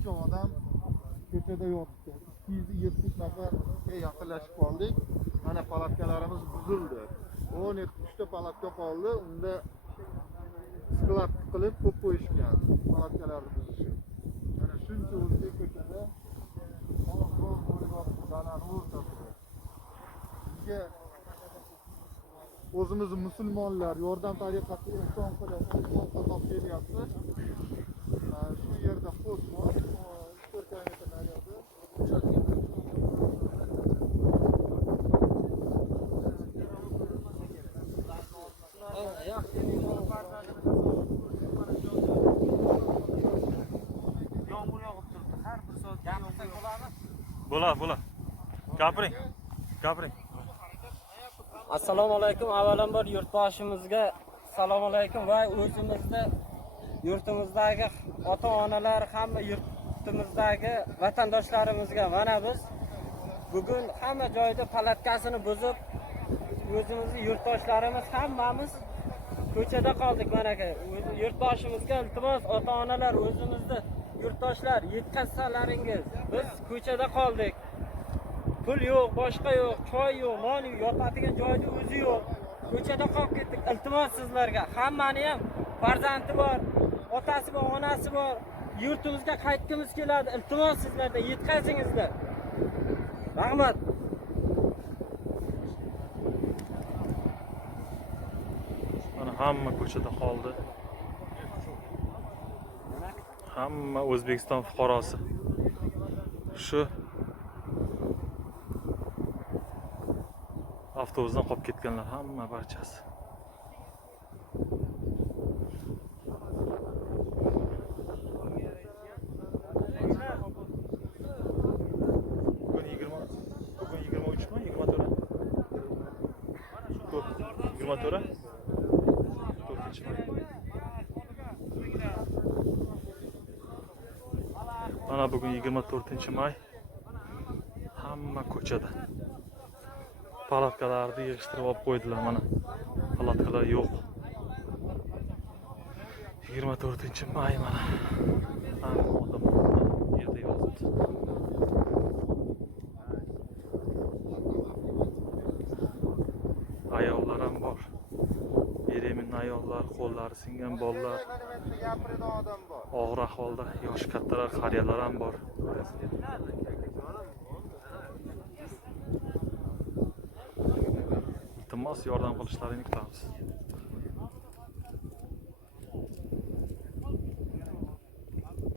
shuncha odam ko'chada yotibdi. 270 nafarga yaqinlashib qoldik. Mana palatkalarimiz buzildi. 13 ta palatka qoldi. Unda sklad qilib qo'yib qo'yishgan. Palatkalarni buzishib. Mana shuncha o'zbek ko'chada o'zimiz musulmonlar yordam tariqasida inson qilib qatob kelyapti. Shu yerda post bor, 4 kilometr naryoqda. Yomg'ir yog'ib turibdi. Har bir soat gapirsak bo'ladimi? Bo'la. Gapiring. Assalomu alaykum. Avvalambor yurtboshimizga assalomu alaykum va o'zimizda yurtimizdagi ota-onalar, hamma yurtimizdagi vatandoshlarimizga mana biz bugun hamma joyda palatkasini buzib, o'zimizning yurtdoshlarimiz hammamiz ko'chada qoldik mana aka. Yurtboshimizga iltimos, ota-onalar, o'zimizda yurtdoshlar yetkazsalaringiz. Biz ko'chada qoldik. Pul yo'q, boshqa yo'q, choy yo'q, non yo'q, yotadigan joyda o'zi yo'q. Ko'chada qolib ketdik. Iltimos sizlarga, hammani ham farzandi bor, otasi bor, onasi bor. Yurtimizga qaytgimiz keladi. Iltimos sizlardan yetkazingizlar. Rahmat. Mana hamma ko'chada qoldi. Hamma O'zbekiston fuqarosi. Shu avtobusdan qolib ketganlar hamma barchasi. Bugun 23 mi? 24? 24? 4-may. Mana bugun 24-may. Hamma ko'chada. Palatkalarni yig'ishtirib olib qo'ydilar mana. Palatkalar yo'q. 24-may mana. Hamma odam yerda yotibdi. Ayollar ham bor. Yeremin ayollar, qo'llari singan bolalar. Og'ir ahvolda yosh kattalar, qariyalar ham bor. Iltimos yordam qilishlarini kutamiz.